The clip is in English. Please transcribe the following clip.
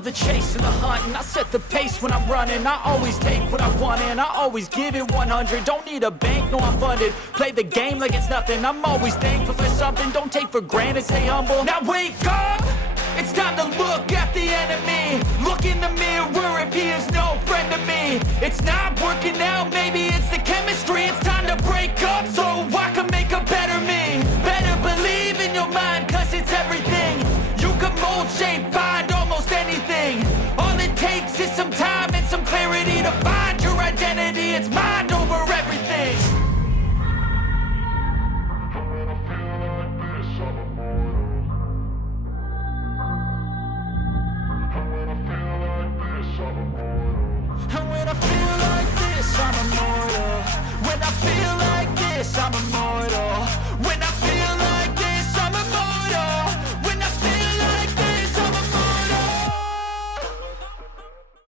love the chase and the hunt, and I set the pace when I'm running. I always take what I want and I always give it 100. Don't need a bank, no I'm funded. Play the game like it's nothing. I'm always thankful for something. Don't take for granted, stay humble. Now wake up! It's time to look at the enemy. Look in the mirror if he is no friend to me. It's not working out, maybe it's the chemistry. It's time to break up so I can make a better me. Better believe in your mind, cause it's everything. You can mold, shape, find almost anything. All it takes is some time and some clarity to find your identity. It's mind over everything. And when I feel like this, I'm immortal. When I feel like this, I'm immortal.